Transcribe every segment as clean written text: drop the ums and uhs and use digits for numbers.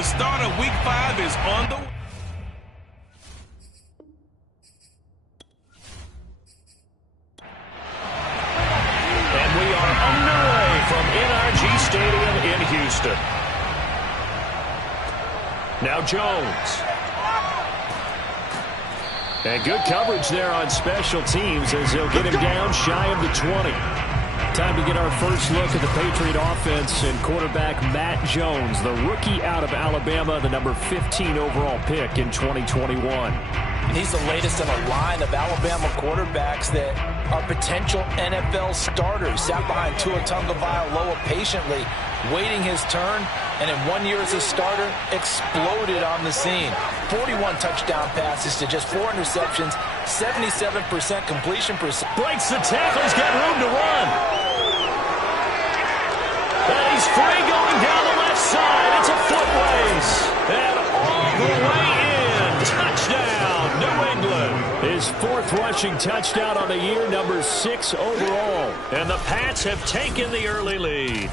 The start of Week 5 is on the way. And we are underway from NRG Stadium in Houston. Now Jones. And good coverage there on special teams as they'll get him down shy of the 20. Time to get our first look at the Patriot offense and quarterback Matt Jones, the rookie out of Alabama, the number 15 overall pick in 2021. And he's the latest in a line of Alabama quarterbacks that are potential NFL starters. Sat behind Tua Tagovailoa patiently, waiting his turn, and in 1 year as a starter, exploded on the scene. 41 touchdown passes to just 4 interceptions, 77% completion percent. Breaks the tackle, he's got room to run. And he's free going down the left side. It's a foot race. And all the way in. Touchdown, New England. His 4th rushing touchdown on the year, number 6 overall. And the Pats have taken the early lead.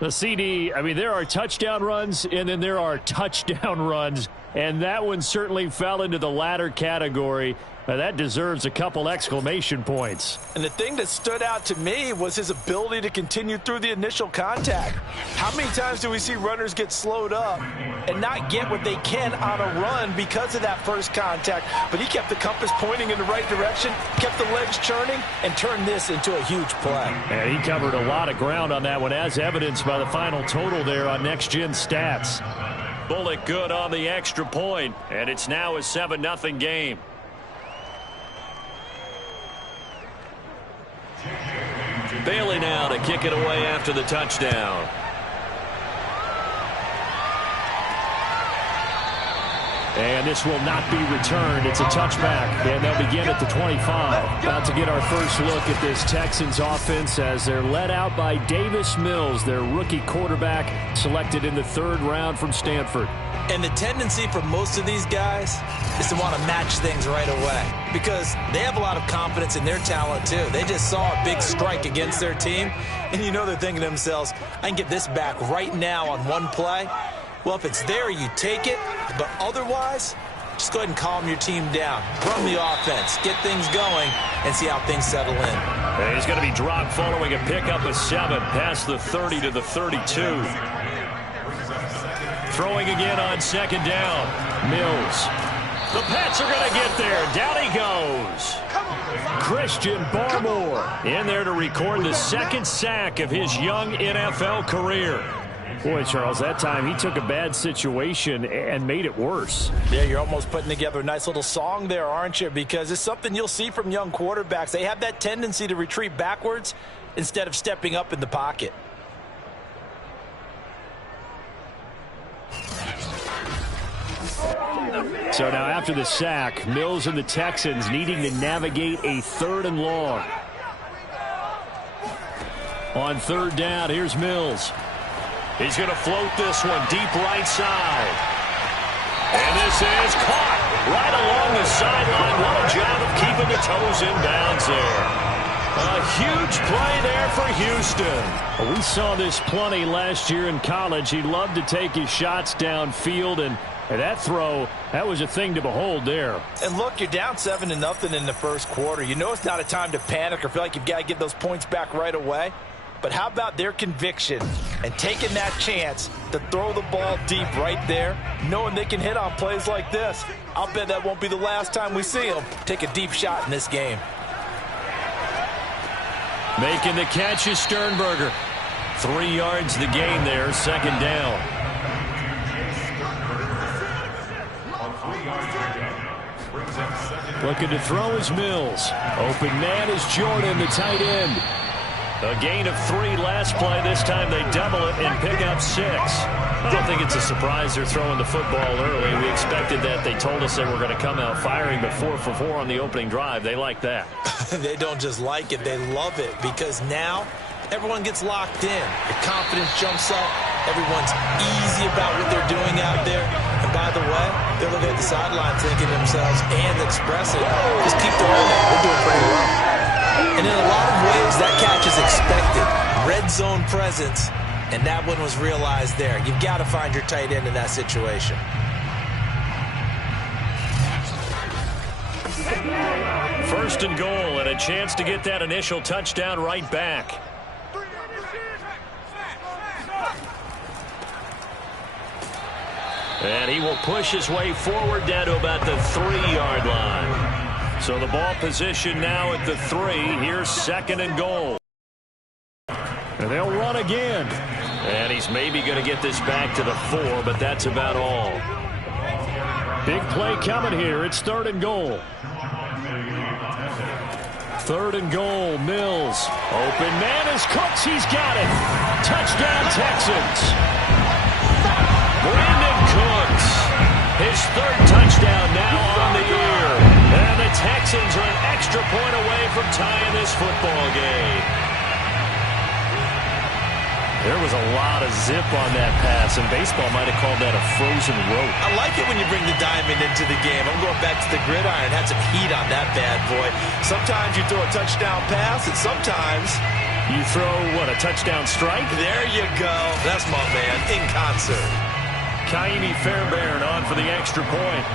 The CD, I mean, there are touchdown runs, and then there are touchdown runs, and that one certainly fell into the latter category. That deserves a couple exclamation points. And the thing that stood out to me was his ability to continue through the initial contact. How many times do we see runners get slowed up and not get what they can on a run because of that first contact? But he kept the compass pointing in the right direction, kept the legs churning, and turned this into a huge play. And he covered a lot of ground on that one, as evidenced by the final total there on Next Gen Stats. Bullock good on the extra point, and it's now a 7-0 game. Bailey now to kick it away after the touchdown. And this will not be returned. It's a touchback, and they'll begin at the 25. About to get our first look at this Texans offense as they're led out by Davis Mills, their rookie quarterback, selected in the 3rd round from Stanford. And the tendency for most of these guys is to want to match things right away because they have a lot of confidence in their talent too. They just saw a big strike against their team, and you know they're thinking to themselves, I can get this back right now on one play. Well, if it's there, you take it, but otherwise, just go ahead and calm your team down. Run the offense, get things going, and see how things settle in. And he's going to be dropped following a pickup of 7 past the 30 to the 32. Throwing again on 2nd down. Mills. The Pats are going to get there. Down he goes. Christian Barmore in there to record the 2nd sack of his young NFL career. Boy, Charles, that time he took a bad situation and made it worse. Yeah, you're almost putting together a nice little song there, aren't you? Because it's something you'll see from young quarterbacks. They have that tendency to retreat backwards instead of stepping up in the pocket. So now after the sack, Mills and the Texans needing to navigate a 3rd and long. On 3rd down, here's Mills. He's going to float this one deep right side. And this is caught right along the sideline. What a job of keeping the toes in bounds there. A huge play there for Houston. We saw this plenty last year in college. He loved to take his shots downfield, and that throw, that was a thing to behold there. And look, you're down 7-0 in the 1st quarter. You know it's not a time to panic or feel like you've got to get those points back right away. But how about their conviction and taking that chance to throw the ball deep right there, knowing they can hit on plays like this? I'll bet that won't be the last time we see them take a deep shot in this game. Making the catch is Sternberger. 3 yards the gain there, 2nd down. Looking to throw is Mills. Open man is Jordan, the tight end. A gain of 3 last play. This time they double it and pick up 6. I don't think it's a surprise they're throwing the football early. We expected that. They told us they were going to come out firing, but 4 for 4 on the opening drive. They like that. They don't just like it. They love it because now everyone gets locked in. Your confidence jumps up. Everyone's easy about what they're doing out there. And by the way, they're looking at the sideline thinking to themselves and expressing, just keep throwing it. We're doing pretty well. And in a lot of ways, that catch is expected. Red zone presence And that one was realized there. You've got to find your tight end in that situation. First and goal, and a chance to get that initial touchdown right back. And he will push his way forward down to about the 3-yard line. So the ball position now at the 3. Here's second and goal. And they'll run again. And he's maybe going to get this back to the 4, but that's about all. Big play coming here. It's third and goal. Third and goal, Mills. Open man is Cooks. He's got it. Touchdown, Texans. Brandon Cooks. His third touchdown now on the year. And the Texans are an extra point away from tying this football game. There was a lot of zip on that pass, and baseball might have called that a frozen rope. I like it when you bring the diamond into the game. I'm going back to the gridiron. Had some heat on that bad boy. Sometimes you throw a touchdown pass, and sometimes you throw, what, a touchdown strike? There you go. That's my man, in concert. Kaimi Fairbairn on for the extra point.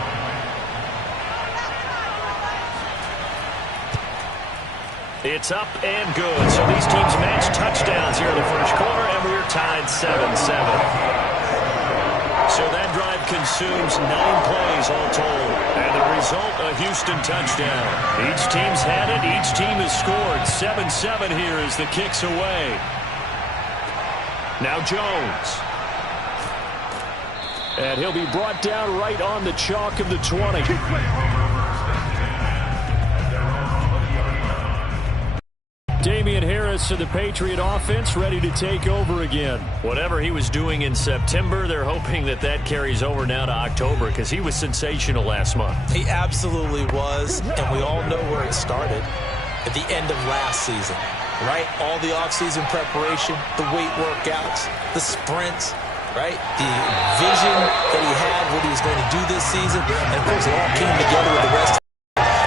It's up and good. So these teams match touchdowns here in the first quarter, and we're tied 7-7. So that drive consumes 9 plays all told. And the result, a Houston touchdown. Each team's had it. Each team has scored. 7-7 here as the kick's away. Now Jones. And he'll be brought down right on the chalk of the 20. Damian Harris of the Patriot offense ready to take over again. Whatever he was doing in September, they're hoping that that carries over now to October because he was sensational last month. He absolutely was, and we all know where it started at the end of last season, right? All the offseason preparation, the weight workouts, the sprints, right? The vision that he had, what he was going to do this season, and of course it all came together with the rest.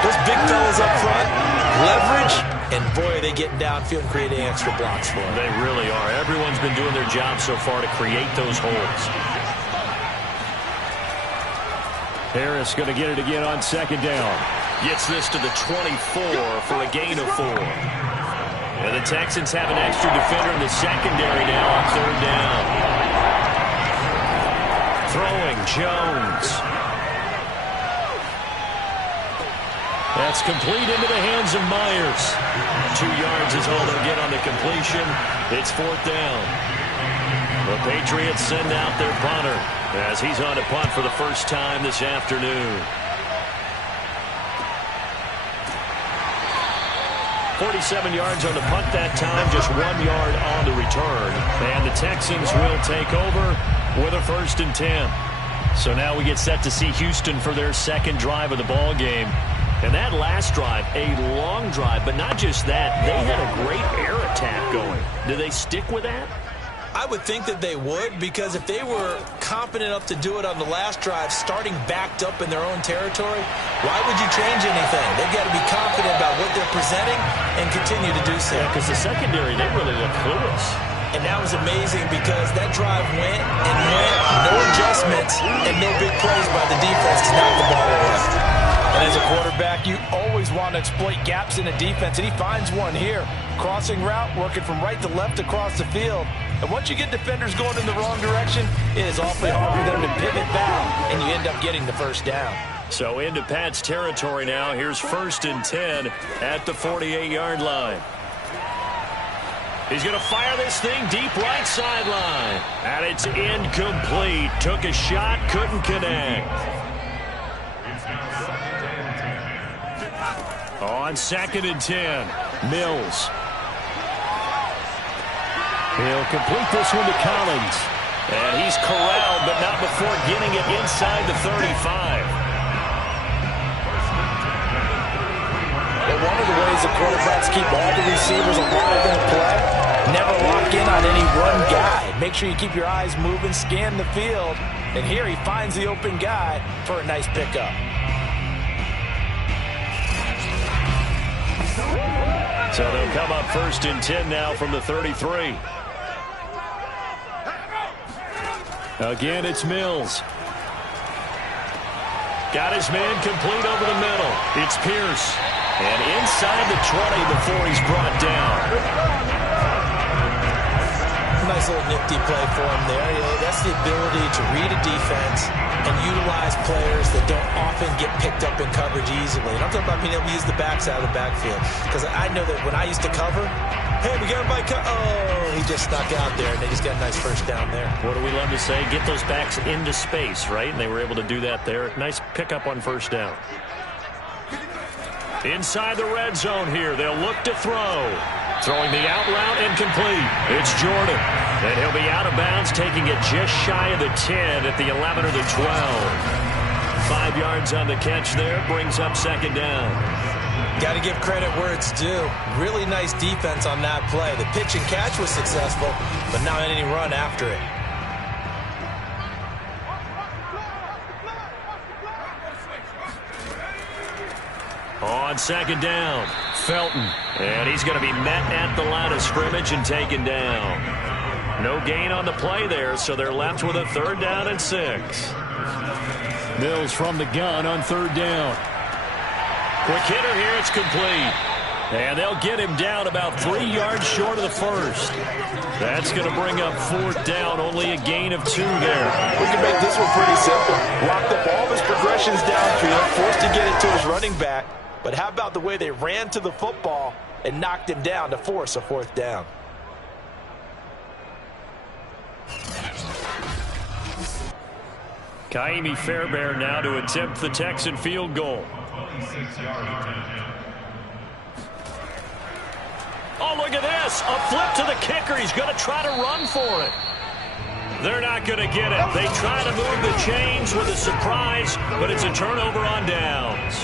Those big fellas up front, leverage, and boy, are they getting downfield and creating extra blocks for him. They really are. Everyone's been doing their job so far to create those holes. Harris going to get it again on second down. Gets this to the 24 for a gain of 4. And the Texans have an extra defender in the secondary now on third down. Throwing Jones. That's complete into the hands of Myers. 2 yards is all they'll get on the completion. It's fourth down. The Patriots send out their punter as he's on to punt for the first time this afternoon. 47 yards on the punt that time, just 1 yard on the return. And the Texans will take over with a first and 10. So now we get set to see Houston for their second drive of the ball game. And that last drive, a long drive, but not just that. They had a great air attack going. Do they stick with that? I would think that they would, because if they were competent enough to do it on the last drive, starting backed up in their own territory, why would you change anything? They've got to be confident about what they're presenting and continue to do so. Yeah, because the secondary, they really look clueless. And that was amazing because that drive went and went, no adjustments, and no big plays by the defense to knock the ball away. And as a quarterback, you always want to exploit gaps in the defense, and he finds one here. Crossing route, working from right to left across the field. And once you get defenders going in the wrong direction, it is awfully hard for them to pivot back, and you end up getting the first down. So into Pat's territory now. Here's first and 10 at the 48-yard line. He's going to fire this thing deep right sideline. And it's incomplete. Took a shot, couldn't connect. On second and 10, Mills. He'll complete this one to Collins. And he's corralled, but not before getting it inside the 35. But one of the ways the quarterbacks keep all the receivers alive in play, never lock in on any one guy. Make sure you keep your eyes moving, scan the field. And here he finds the open guy for a nice pickup. So they'll come up first and 10 now from the 33. Again, it's Mills. Got his man complete over the middle. It's Pierce. And inside the 20 before he's brought down. Nice little nifty play for him there. That's the ability to read a defense and utilize players that don't often get picked up in coverage easily. And I'm talking about being able to use the backside of the backfield. Because I know that when I used to cover, hey, we got everybody oh, he just snuck out there, and they just got a nice first down there. What do we love to say? Get those backs into space, right? And they were able to do that there. Nice pickup on first down. Inside the red zone here, they'll look to throw. Throwing the out route incomplete. It's Jordan. And he'll be out of bounds, taking it just shy of the 10 at the 11 or the 12. 5 yards on the catch there, brings up second down. Got to give credit where it's due. Really nice defense on that play. The pitch and catch was successful, but not any run after it. On second down, Felton. And he's going to be met at the line of scrimmage and taken down. No gain on the play there, so they're left with a 3rd down and 6. Mills from the gun on 3rd down. Quick hitter here, it's complete. And they'll get him down about 3 yards short of the first. That's going to bring up 4th down, only a gain of 2 there. We can make this one pretty simple. Locked up all of his progressions downfield, forced to get it to his running back. But how about the way they ran to the football and knocked him down to force a 4th down? Kaimi Fairbairn now to attempt the Texan field goal. Oh, look at this. A flip to the kicker. He's going to try to run for it. They're not going to get it. They try to move the chains with a surprise, but it's a turnover on downs.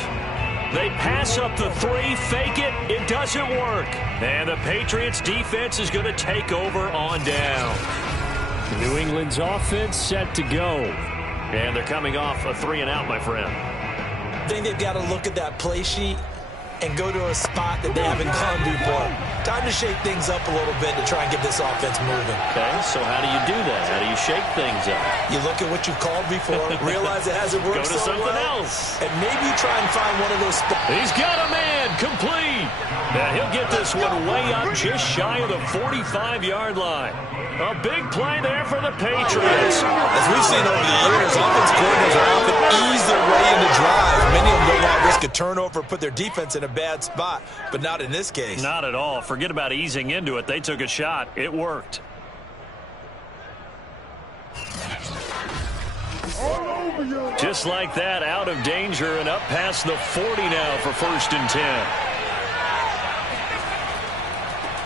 They pass up the 3, fake it. It doesn't work. And the Patriots defense is going to take over on down. New England's offense set to go. And they're coming off a 3-and-out, my friend. I think they've got to look at that play sheet and go to a spot that they haven't gone before. Time to shake things up a little bit to try and get this offense moving. Okay, so how do you do that? How do you shake things up? You look at what you've called before, realize it hasn't worked so well. Go to something else. And maybe you try and find one of those spots. He's got a man, complete. Now he'll get this one way up just shy of the 45-yard line. A big play there for the Patriots. As we've seen over the years, offense coordinators are often ease their way into drives. Many of them don't want to risk a turnover, put their defense in a bad spot, but not in this case. Not at all. Forget about easing into it. They took a shot. It worked. Just like that, out of danger and up past the 40 now for 1st and 10.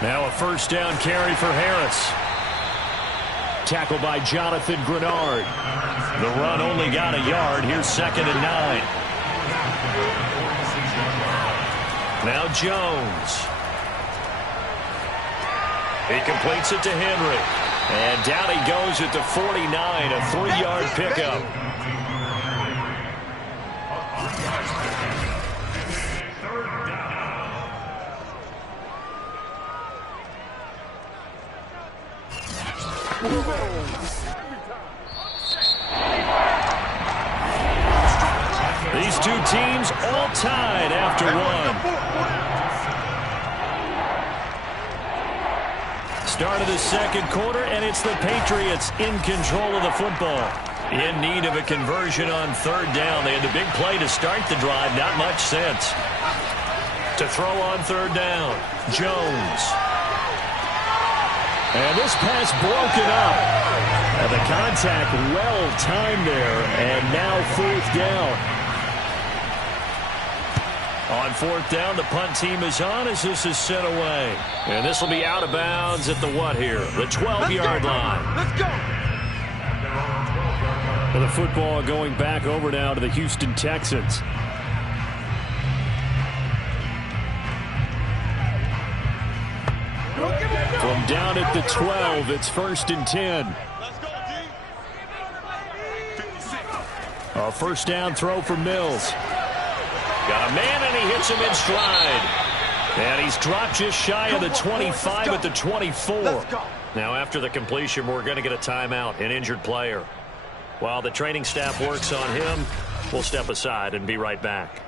Now a 1st down carry for Harris. Tackled by Jonathan Grenard. The run only got a yard. Here's 2nd and 9. Now Jones. He completes it to Henry. And down he goes at the 49, a 3-yard pickup. These two teams all tied after one. Start of the 2nd quarter, and it's the Patriots in control of the football. In need of a conversion on 3rd down. They had the big play to start the drive. Not much sense. To throw on 3rd down, Jones. And this pass broken up. And the contact well timed there. And now 4th down. On 4th down, the punt team is on as this is sent away. And this will be out of bounds at the what here? The 12-yard line. Let's go. The football going back over now to the Houston Texans. From down at the 12, it's 1st and 10. A 1st down throw for Mills. Got a man, and he hits him in stride. And he's dropped just shy of the 25 at the 24. Now, after the completion, we're going to get a timeout, an injured player. While the training staff works on him, we'll step aside and be right back.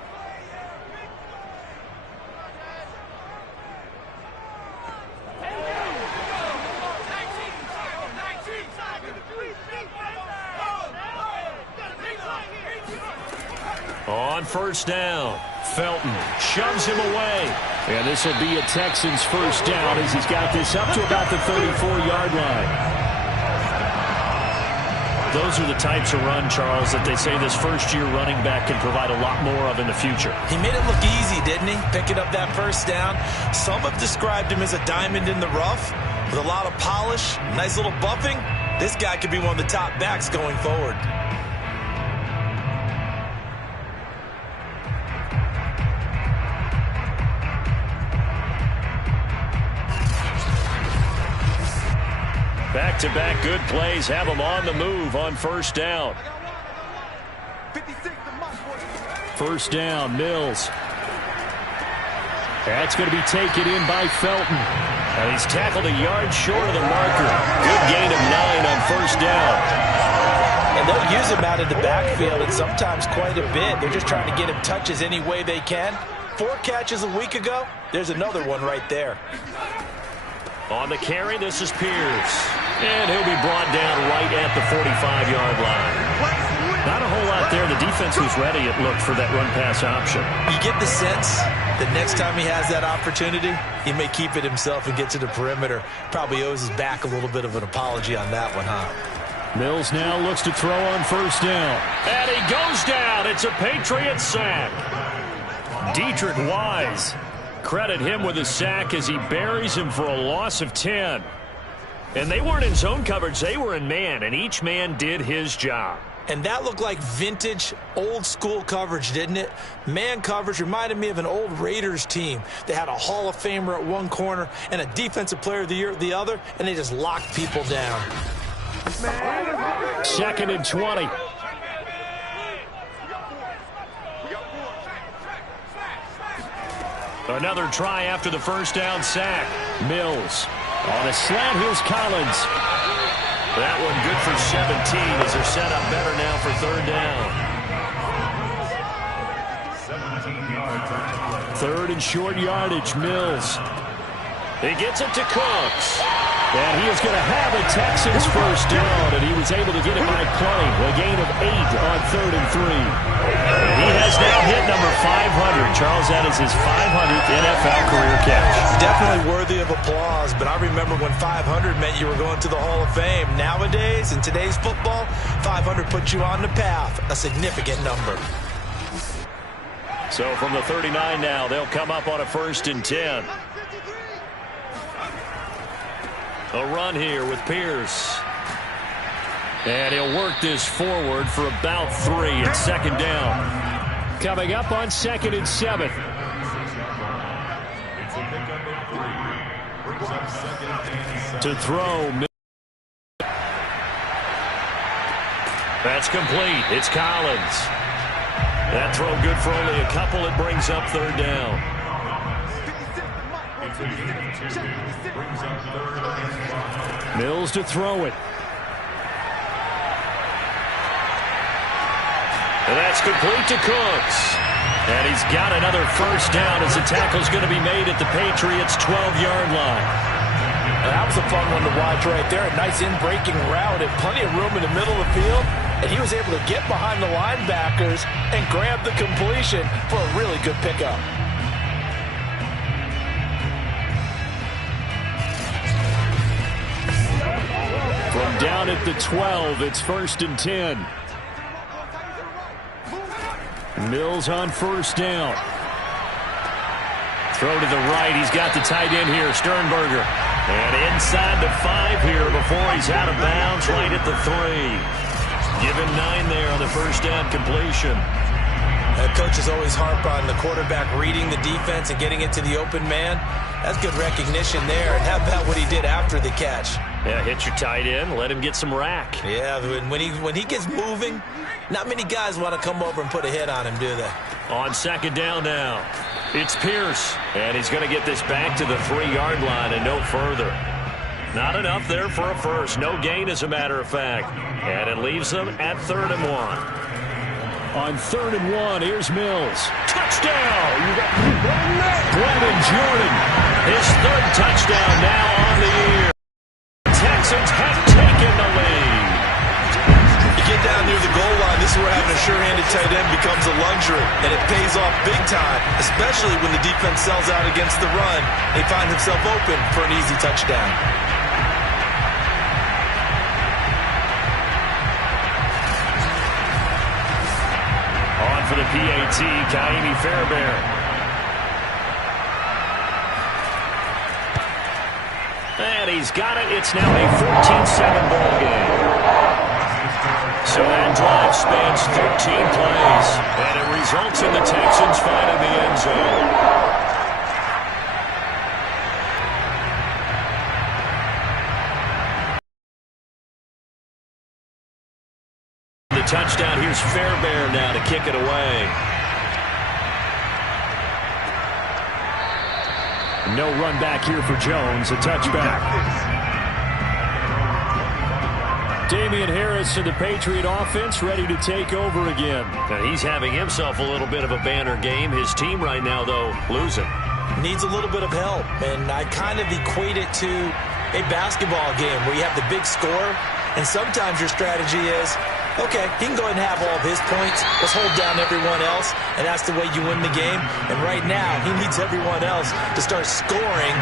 On first down, Felton shoves him away. And this will be a Texans first down as he's got this up to about the 34-yard line. Those are the types of run, Charles, that they say this first-year running back can provide a lot more of in the future. He made it look easy, didn't he? Picking up that first down. Some have described him as a diamond in the rough with a lot of polish, nice little buffing. This guy could be one of the top backs going forward. Back-to-back good plays have him on the move on first down. First down, Mills. That's going to be taken in by Felton. And he's tackled a yard short of the marker. Good gain of 9 on first down. And they'll use him out of the backfield, and sometimes quite a bit. They're just trying to get him touches any way they can. 4 catches a week ago. There's another one right there. On the carry, this is Pierce. And he'll be brought down right at the 45-yard line. Not a whole lot there. The defense was ready, it looked, for that run-pass option. You get the sense that next time he has that opportunity, he may keep it himself and get to the perimeter. Probably owes his back a little bit of an apology on that one, huh? Mills now looks to throw on first down. And he goes down. It's a Patriot sack. Dietrich Wise. Credit him with a sack as he buries him for a loss of 10. And they weren't in zone coverage. They were in man, and each man did his job. And that looked like vintage, old-school coverage, didn't it? Man coverage reminded me of an old Raiders team. They had a Hall of Famer at one corner and a Defensive Player of the Year at the other, and they just locked people down. 2nd and 20. Another try after the first down sack. Mills. On a slant, here's Collins. That one good for 17 as they're set up better now for third down. 3rd and short yardage, Mills. He gets it to Cooks. And he is going to have a Texans first down, and he was able to get it by playing. A gain of 8 on 3rd and 3. He has now hit number 500. Charles, that is his 500th NFL career catch. Definitely worthy of applause, but I remember when 500 meant you were going to the Hall of Fame. Nowadays, in today's football, 500 puts you on the path, a significant number. So from the 39 now, they'll come up on a 1st and 10. A run here with Pierce. And he'll work this forward for about 3 at 2nd down. Coming up on 2nd and 7. To throw. That's complete. It's Collins. That throw good for only a couple. It brings up 3rd down. Mills to throw it. And that's complete to Cooks. And he's got another first down as the tackle's going to be made at the Patriots' 12-yard line. That was a fun one to watch right there. A nice in-breaking route and plenty of room in the middle of the field. And he was able to get behind the linebackers and grab the completion for a really good pickup. From down at the 12, it's 1st and 10. Mills on first down. Throw to the right. He's got the tight end here, Sternberger. And inside the 5 here before he's out of bounds, right at the 3. Give him 9 there on the first down completion. Coaches always harp on the quarterback reading the defense and getting it to the open man. That's good recognition there. And how about what he did after the catch? Yeah, hit your tight end, let him get some rack. Yeah, when he gets moving, not many guys want to come over and put a hit on him, do they? On 2nd down now, it's Pierce. And he's going to get this back to the 3-yard line and no further. Not enough there for a first. No gain, as a matter of fact. And it leaves them at 3rd and 1. On 3rd and 1, here's Mills. Touchdown! Brevin Jordan, his 3rd touchdown now on the year. Texans have taken the lead. You get down near the goal line, this is where having a sure-handed tight end becomes a luxury, and it pays off big time, especially when the defense sells out against the run. They find himself open for an easy touchdown. On for the PAT, Ka'imi Fairbairn. And he's got it. It's now a 14-7 ball game. So that drive spans 13 plays, and it results in the Texans finding the end zone. The touchdown, here's Fairbairn now to kick it away. No run back here for Jones, a touchback. Damian Harris and the Patriot offense ready to take over again. And he's having himself a little bit of a banner game. His team right now, though, losing. Needs a little bit of help, and I kind of equate it to a basketball game where you have the big score, and sometimes your strategy is, okay, he can go ahead and have all of his points. Let's hold down everyone else, and that's the way you win the game. And right now, he needs everyone else to start scoring,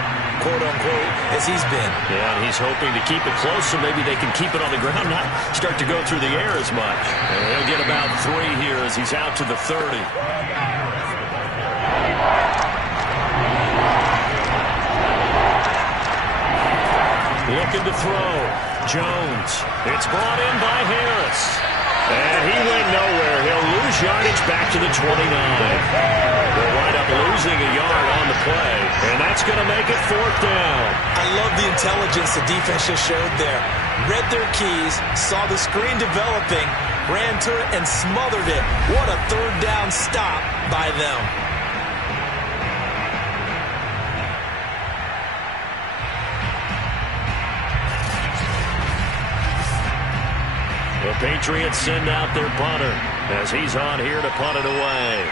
quote-unquote, as he's been. Yeah, and he's hoping to keep it close so maybe they can keep it on the ground, not start to go through the air as much. And he'll get about 3 here as he's out to the 30. Looking to throw. Jones. It's brought in by Harris. And he went nowhere. He'll lose yardage back to the 29. They'll wind up losing a yard on the play. And that's going to make it 4th down. I love the intelligence the defense just showed there. Read their keys, saw the screen developing, ran to it, and smothered it. What a 3rd down stop by them. The Patriots send out their punter as he's on here to punt it away.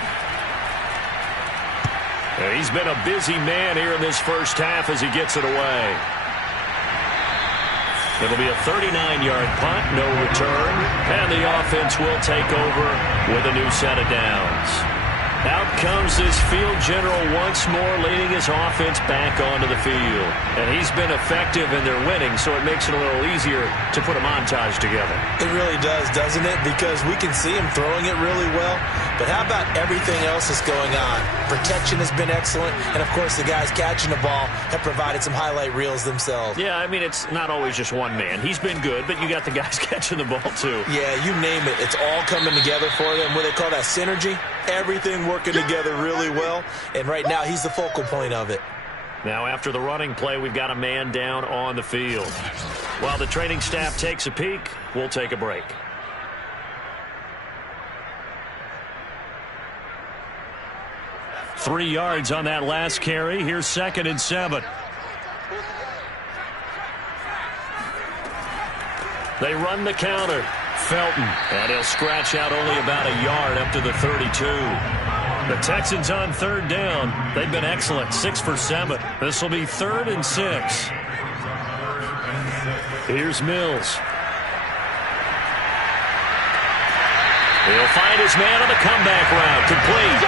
And he's been a busy man here in this first half as he gets it away. It'll be a 39-yard punt, no return, and the offense will take over with a new set of downs. Out comes this field general once more, leading his offense back onto the field. And he's been effective and they're winning, so it makes it a little easier to put a montage together. It really does, doesn't it? Because we can see him throwing it really well. But how about everything else that's going on? Protection has been excellent. And, of course, the guys catching the ball have provided some highlight reels themselves. Yeah, I mean, it's not always just one man. He's been good, but you got the guys catching the ball, too. Yeah, you name it. It's all coming together for them. What they call that synergy. Everything working together really well. And right now, he's the focal point of it. Now, after the running play, we've got a man down on the field. While the training staff takes a peek, we'll take a break. Three yards on that last carry. Here's 2nd and 7. They run the counter. Felton. And he'll scratch out only about a yard up to the 32. The Texans on 3rd down. They've been excellent. 6 for 7. This will be 3rd and 6. Here's Mills. He'll find his man on the comeback route. Complete.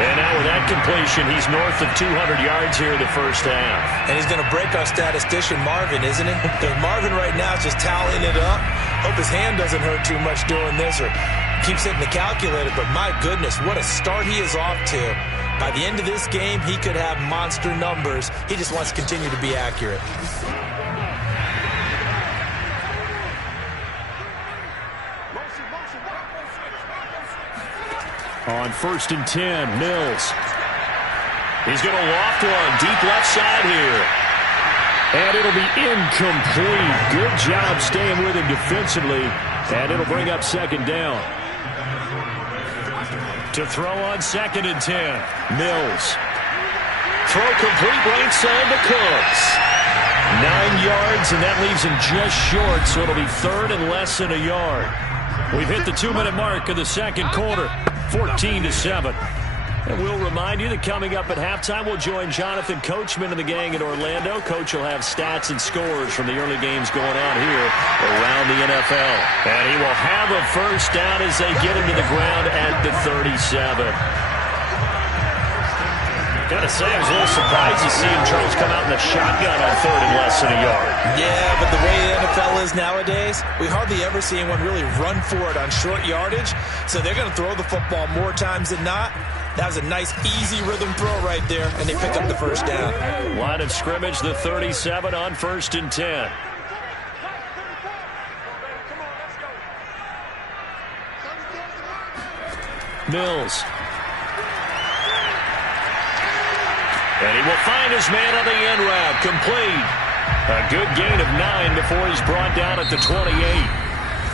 And now with that completion, he's north of 200 yards here in the first half. And he's going to break our statistician, Marvin, isn't he? Because Marvin right now is just tallying it up. Hope his hand doesn't hurt too much doing this or keeps hitting the calculator. But my goodness, what a start he is off to. By the end of this game, he could have monster numbers. He just wants to continue to be accurate. On 1st and 10, Mills. He's going to loft one deep left side here. And it'll be incomplete. Good job staying with him defensively. And it'll bring up 2nd down. To throw on 2nd and 10, Mills. throw complete right side to Cooks. 9 yards, and that leaves him just short, so it'll be third and less than a yard. We've hit the 2-minute mark of the second quarter, 14-7. And we'll remind you that coming up at halftime, we'll join Jonathan Coachman and the gang in Orlando. Coach will have stats and scores from the early games going on here around the NFL. And he will have a first down as they get him to the ground at the 37. Gotta say, I was a little surprised to see him Charles come out in the shotgun on third and less than a yard. Yeah, but the way the NFL is nowadays, we hardly ever see anyone really run for it on short yardage. So they're going to throw the football more times than not. That was a nice, easy rhythm throw right there, and they pick up the first down. Line of scrimmage, the 37 on 1st and 10. Mills. And he will find his man on the end route. Complete. A good gain of 9 before he's brought down at the 28.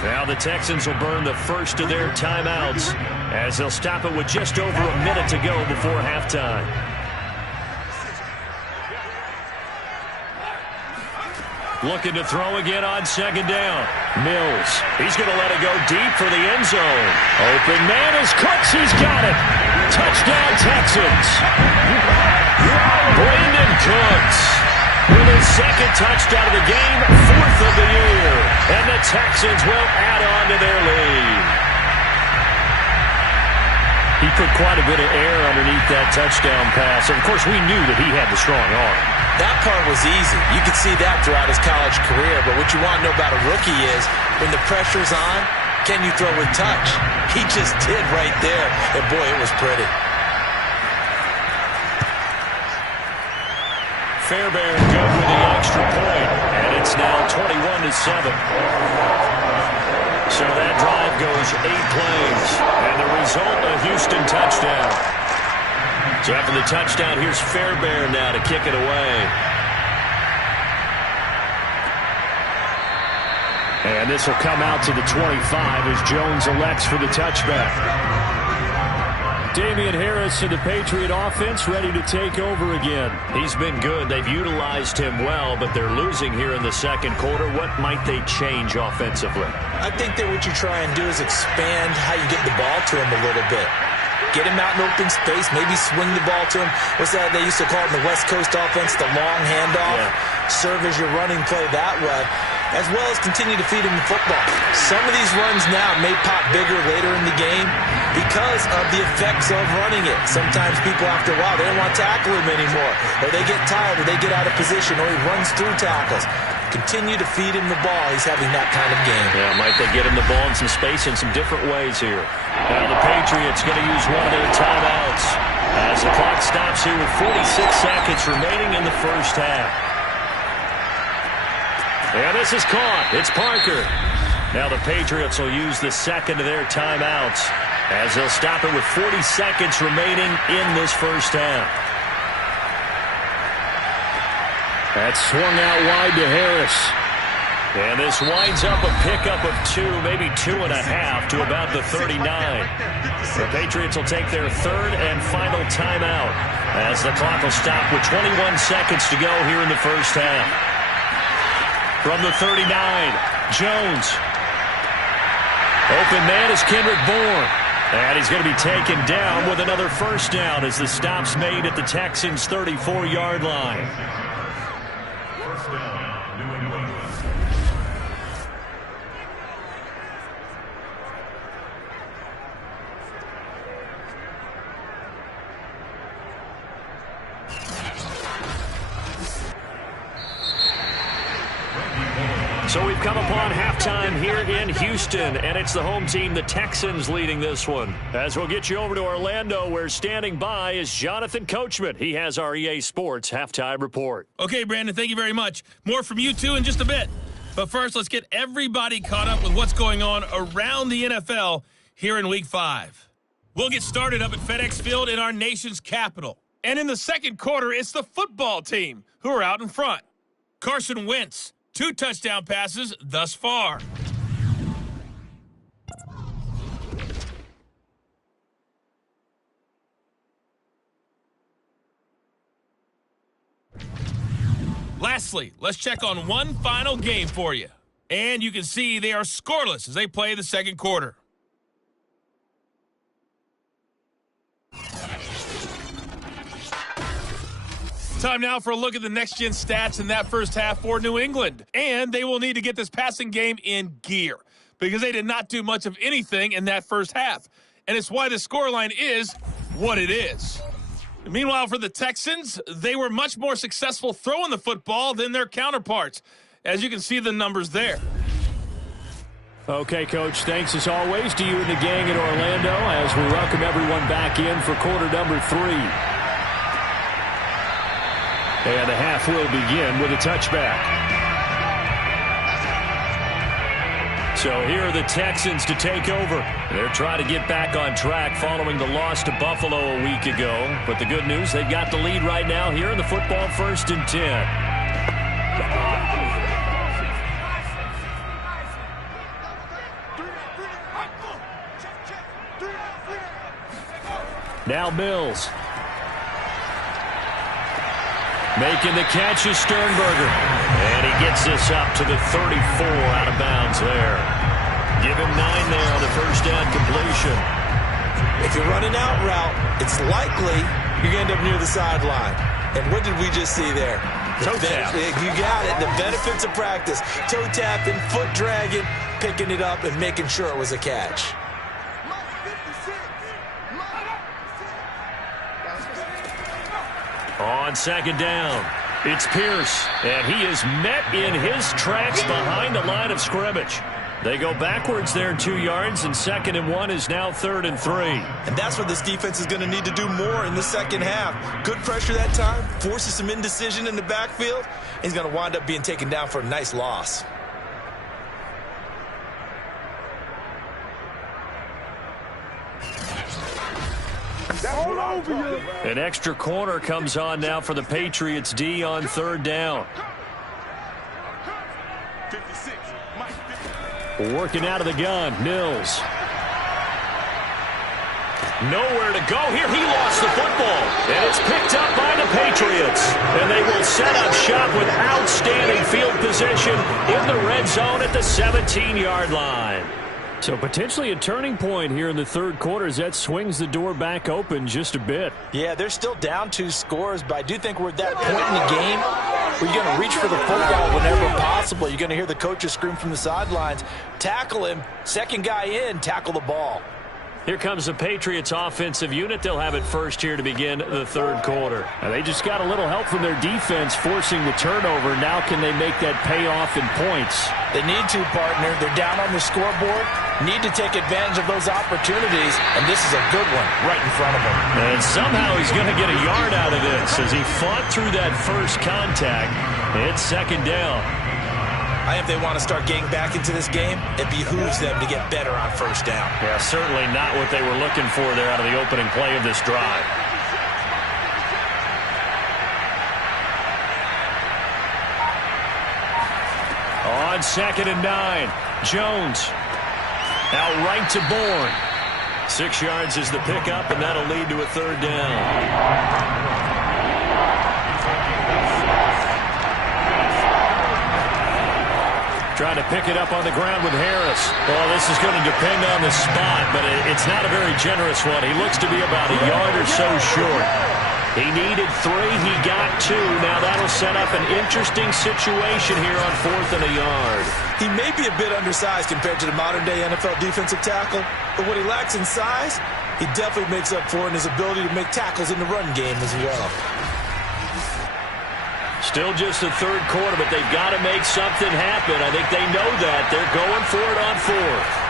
Now the Texans will burn the first of their timeouts as they'll stop it with just over a minute to go before halftime. Looking to throw again on second down. Mills. He's going to let it go deep for the end zone. Open man is Cooks. He's got it. Touchdown Texans. Brandon Cooks with his second touchdown of the game, 4th of the year. And the Texans will add on to their lead. He put quite a bit of air underneath that touchdown pass. Of course, we knew that he had the strong arm. That part was easy. You could see that throughout his college career. But what you want to know about a rookie is when the pressure's on, can you throw with touch? He just did right there. And, boy, it was pretty. Fairbairn good with the extra point, and it's now 21-7. So that drive goes 8 plays, and the result, a Houston touchdown. So after the touchdown, here's Fairbairn now to kick it away. And this will come out to the 25 as Jones elects for the touchback. Damian Harris and the Patriot offense ready to take over again. He's been good. They've utilized him well, but they're losing here in the second quarter. What might they change offensively? I think that what you try and do is expand how you get the ball to him a little bit. Get him out in open space, maybe swing the ball to him. What's that they used to call it in the West Coast offense, the long handoff? Yeah. Serve as your running play that way, as well as continue to feed him the football. Some of these runs now may pop bigger later in the game because of the effects of running it. Sometimes people, after a while, they don't want to tackle him anymore, or they get tired, or they get out of position, or he runs through tackles. Continue to feed him the ball. He's having that kind of game. Yeah, might they get him the ball in some space in some different ways here. Now the Patriots going to use one of their timeouts as the clock stops here with 46 seconds remaining in the first half. Yeah, this is caught. It's Parker. Now the Patriots will use the second of their timeouts as they'll stop it with 40 seconds remaining in this first half. That's swung out wide to Harris. And this winds up a pickup of 2, maybe 2.5 to about the 39. The Patriots will take their third and final timeout as the clock will stop with 21 seconds to go here in the first half. From the 39, Jones. Open man is Kendrick Bourne. And he's going to be taken down with another first down as the stop's made at the Texans' 34-yard line. So we've come upon halftime here in Houston, and it's the home team, the Texans, leading this one. As we'll get you over to Orlando, where standing by is Jonathan Coachman. He has our EA Sports halftime report. Okay, Brandon, thank you very much. More from you two in just a bit. But first, let's get everybody caught up with what's going on around the NFL here in Week 5. We'll get started up at FedEx Field in our nation's capital. And in the second quarter, it's the football team who are out in front. Carson Wentz, 2 touchdown passes thus far. Lastly, let's check on one final game for you. And you can see they are scoreless as they play the second quarter. Time now for a look at the next-gen stats in that first half for New England. And they will need to get this passing game in gear because they did not do much of anything in that first half. And it's why the scoreline is what it is. Meanwhile, for the Texans, they were much more successful throwing the football than their counterparts, as you can see the numbers there. Okay, Coach, thanks as always to you and the gang in Orlando as we welcome everyone back in for quarter number 3. And the half will begin with a touchback. So here are the Texans to take over. They're trying to get back on track following the loss to Buffalo a week ago. But the good news, they've got the lead right now here in the football 1st and 10. Now Mills. Making the catch is Sternberger. And he gets this up to the 34 out of bounds there. Give him 9 there on the first down completion. If you're running out route, it's likely you're going to end up near the sideline. And what did we just see there? Toe tap. You got it. The benefits of practice. Toe tapping, foot dragging, picking it up, and making sure it was a catch. On second down, it's Pierce, and he is met in his tracks behind the line of scrimmage. They go backwards there 2 yards, and 2nd and 1 is now 3rd and 3. And that's what this defense is going to need to do more in the second half. Good pressure that time, forces some indecision in the backfield. He's going to wind up being taken down for a nice loss. An extra corner comes on now for the Patriots D on 3rd down. Working out of the gun, Mills. Nowhere to go here. He lost the football. And it's picked up by the Patriots. And they will set up shop with outstanding field position in the red zone at the 17-yard line. So potentially a turning point here in the 3rd quarter as that swings the door back open just a bit. Yeah, they're still down 2 scores, but I do think we're at that point in the game where you're going to reach for the football whenever possible. You're going to hear the coaches scream from the sidelines, tackle him, second guy in, tackle the ball. Here comes the Patriots offensive unit. They'll have it first here to begin the 3rd quarter. And they just got a little help from their defense forcing the turnover. Now can they make that pay off in points? They need to, partner. They're down on the scoreboard. Need to take advantage of those opportunities, and this is a good one right in front of him. And somehow he's going to get a yard out of this as he fought through that first contact. It's 2nd down. I think if they want to start getting back into this game, it behooves them to get better on 1st down. Yeah, certainly not what they were looking for there out of the opening play of this drive. On 2nd and 9, Jones. Out right to Bourne. 6 yards is the pickup, and that'll lead to a 3rd down. Trying to pick it up on the ground with Harris. Well, this is going to depend on the spot, but it's not a very generous one. He looks to be about a yard or so short. He needed 3. He got 2. Now that'll set up an interesting situation here on 4th and a yard. He may be a bit undersized compared to the modern-day NFL defensive tackle, but what he lacks in size, he definitely makes up for in his ability to make tackles in the run game as well. Still just the 3rd quarter, but they've got to make something happen. I think they know that. They're going for it on 4th.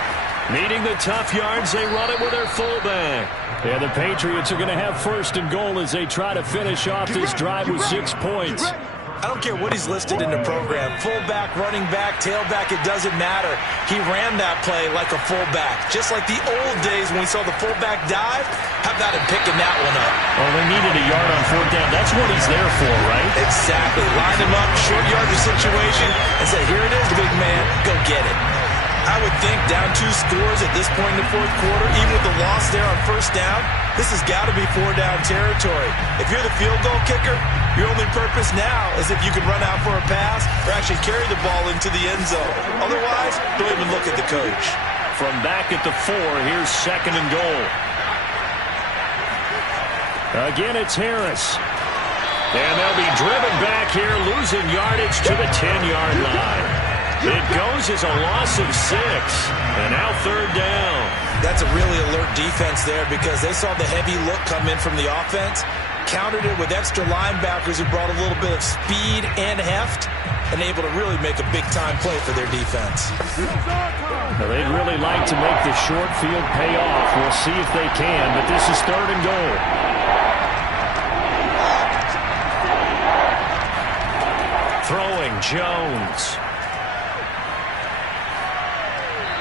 Needing the tough yards, they run it with their fullback. Yeah, the Patriots are going to have 1st and goal as they try to finish off this drive with 6 points. I don't care what he's listed in the program. Fullback, running back, tailback, it doesn't matter. He ran that play like a fullback. Just like the old days when we saw the fullback dive, how about him picking that one up? Well, they needed a yard on 4th down. That's what he's there for, right? Exactly. Line him up, short yardage situation, and say, here it is, big man. Go get it. I would think down 2 scores at this point in the fourth quarter, even with the loss there on first down, this has got to be 4-down territory. If you're the field goal kicker, your only purpose now is if you can run out for a pass or actually carry the ball into the end zone. Otherwise, don't even look at the coach. From back at the 4, here's 2nd and goal. Again, it's Harris. And they'll be driven back here, losing yardage to the 10-yard line. It goes as a loss of 6, and now 3rd down. That's a really alert defense there because they saw the heavy look come in from the offense, countered it with extra linebackers who brought a little bit of speed and heft, and able to really make a big-time play for their defense. Well, they'd really like to make the short field pay off. We'll see if they can, but this is 3rd and goal. Throwing Jones.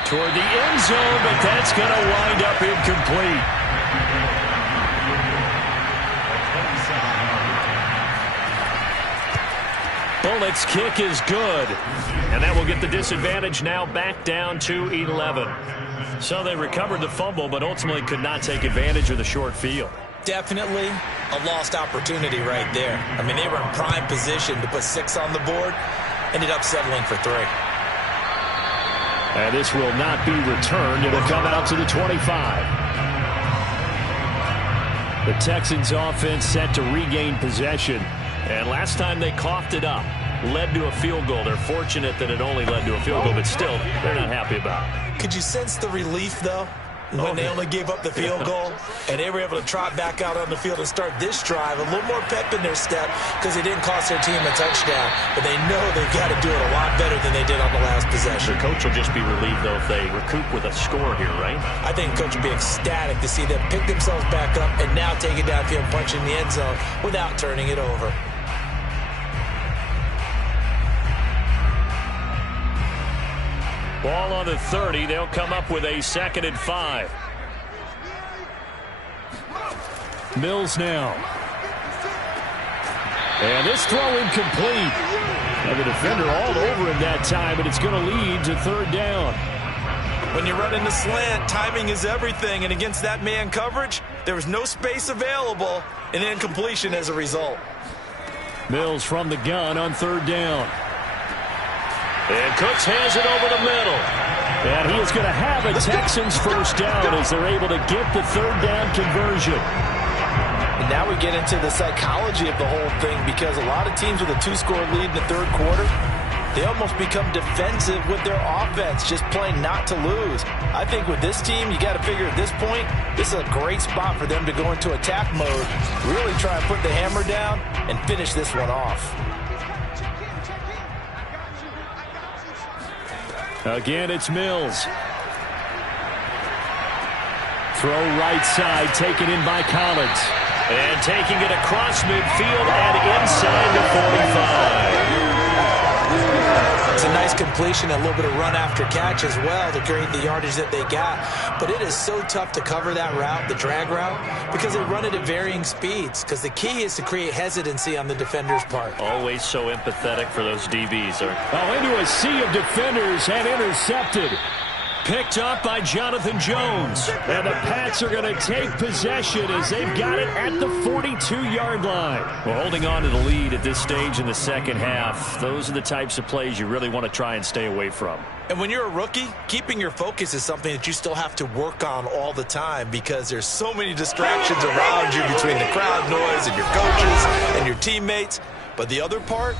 Toward the end zone, but that's going to wind up incomplete. Bullock's kick is good. And that will get the disadvantage now back down to 11. So they recovered the fumble, but ultimately could not take advantage of the short field. Definitely a lost opportunity right there. I mean, they were in prime position to put 6 on the board. Ended up settling for 3. And this will not be returned. It'll come out to the 25. The Texans offense set to regain possession. And last time they coughed it up, led to a field goal. They're fortunate that it only led to a field goal, but still, they're not happy about it. Could you sense the relief, though, when they only gave up the field goal and they were able to trot back out on the field and start this drive? A little more pep in their step because they didn't cost their team a touchdown, but they know they've got to do it a lot better than they did on the last possession. The coach will just be relieved, though, if they recoup with a score here, right? I think coach will be ecstatic to see them pick themselves back up and now take it downfield, punch in the end zone without turning it over. Ball on the 30. They'll come up with a 2nd and 5. Mills now. And this throw incomplete. And the defender all over him that time, but it's going to lead to 3rd down. When you run in the slant, timing is everything. And against that man coverage, there was no space available, and incompletion as a result. Mills from the gun on 3rd down. And Cooks has it over the middle. And he is going to have a Texans first down as they're able to get the 3rd down conversion. And now we get into the psychology of the whole thing because a lot of teams with a 2-score lead in the 3rd quarter, they almost become defensive with their offense, just playing not to lose. I think with this team, you got to figure at this point, this is a great spot for them to go into attack mode, really try and put the hammer down and finish this one off. Again, it's Mills. Throw right side, taken in by Collins. And taking it across midfield and inside the 45. It's a nice completion, a little bit of run after catch as well to create the yardage that they got. But it is so tough to cover that route, the drag route, because they run it at varying speeds. Because the key is to create hesitancy on the defender's part. Always so empathetic for those DBs. Into a sea of defenders and intercepted. Picked up by Jonathan Jones. And the Pats are going to take possession as they've got it at the 42-yard line. Well, holding on to the lead at this stage in the second half, those are the types of plays you really want to try and stay away from. And when you're a rookie, keeping your focus is something that you still have to work on all the time because there's so many distractions around you between the crowd noise and your coaches and your teammates. But the other part,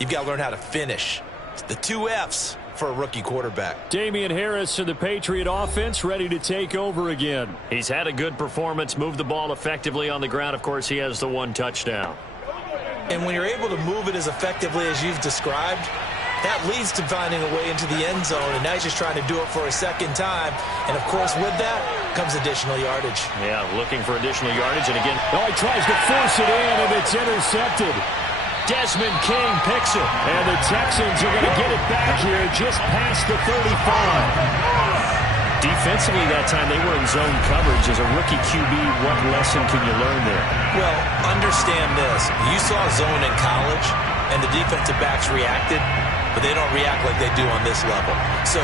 you've got to learn how to finish. It's the 2 F's. For a rookie quarterback. Damien Harris and the Patriot offense ready to take over again. He's had a good performance, moved the ball effectively on the ground. Of course, he has the 1 touchdown. And when you're able to move it as effectively as you've described, that leads to finding a way into the end zone, and now he's just trying to do it for a second time. And, of course, with that comes additional yardage. Yeah, looking for additional yardage, and again, he tries to force it in, and it's intercepted. Desmond King picks it, and the Texans are going to get it back here just past the 35. Defensively that time, they were in zone coverage. As a rookie QB, what lesson can you learn there? Well, understand this. You saw zone in college, and the defensive backs reacted. but they don't react like they do on this level. So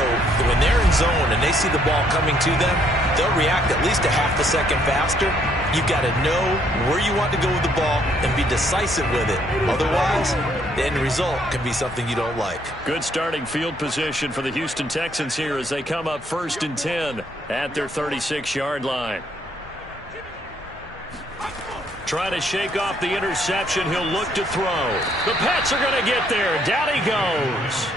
when they're in zone and they see the ball coming to them, they'll react at least a half a second faster. You've got to know where you want to go with the ball and be decisive with it. Otherwise, the end result can be something you don't like. Good starting field position for the Houston Texans here as they come up 1st and 10 at their 36-yard line. Trying to shake off the interception. He'll look to throw. The Pats are going to get there. Down he goes.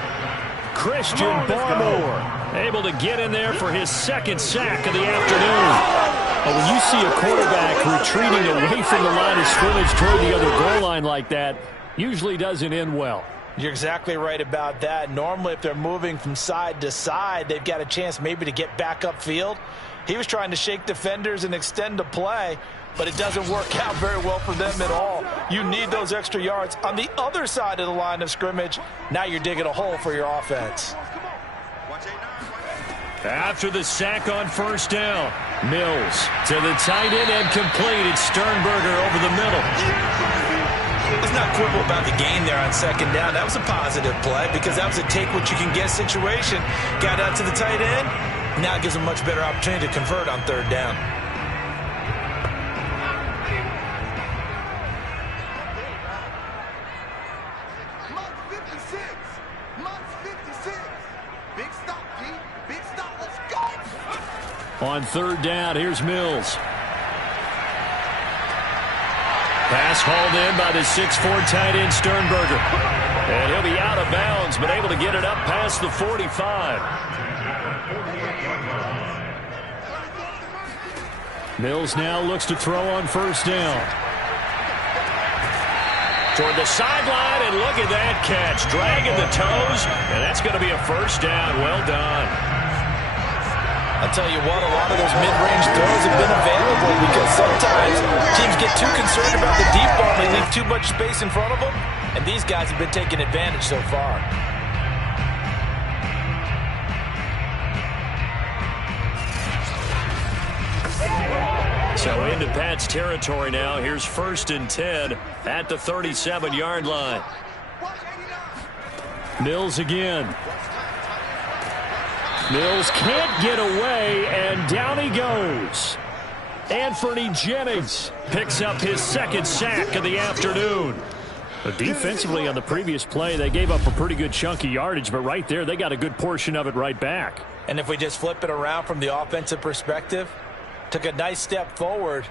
Christian Barmore able to get in there for his 2nd sack of the afternoon. But when you see a quarterback retreating away from the line of scrimmage toward the other goal line like that, usually doesn't end well. You're exactly right about that. Normally, if they're moving from side to side, they've got a chance maybe to get back upfield. He was trying to shake defenders and extend the play, but it doesn't work out very well for them at all. You need those extra yards on the other side of the line of scrimmage. Now you're digging a hole for your offense. After the sack on 1st down, Mills to the tight end and complete. It's Sternberger over the middle. Let's not quibble about the gain there on 2nd down. That was a positive play because that was a take-what-you-can-get situation. Got out to the tight end. Now it gives them a much better opportunity to convert on 3rd down. On 3rd down, here's Mills. Pass hauled in by the 6'4" tight end Sternberger. And he'll be out of bounds, but able to get it up past the 45. Mills now looks to throw on 1st down. Toward the sideline, and look at that catch. Dragging the toes, and that's going to be a 1st down. Well done. I'll tell you what, a lot of those mid-range throws have been available because sometimes teams get too concerned about the deep ball and they leave too much space in front of them, and these guys have been taking advantage so far. So into Pat's territory now. Here's 1st and 10 at the 37-yard line. Mills again. Mills can't get away, and down he goes. Anthony Jennings picks up his 2nd sack of the afternoon. But defensively on the previous play, they gave up a pretty good chunk of yardage, but right there, they got a good portion of it right back. And if we just flip it around from the offensive perspective, took a nice step forward,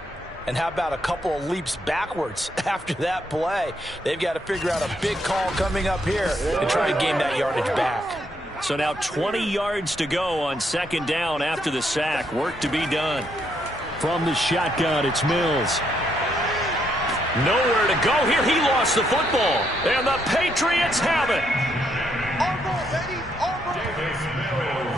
and how about a couple of leaps backwards after that play? They've got to figure out a big call coming up here and try to gain that yardage back. So now 20 yards to go on 2nd down after the sack. Work to be done. From the shotgun, it's Mills. Nowhere to go here. He lost the football. And the Patriots have it.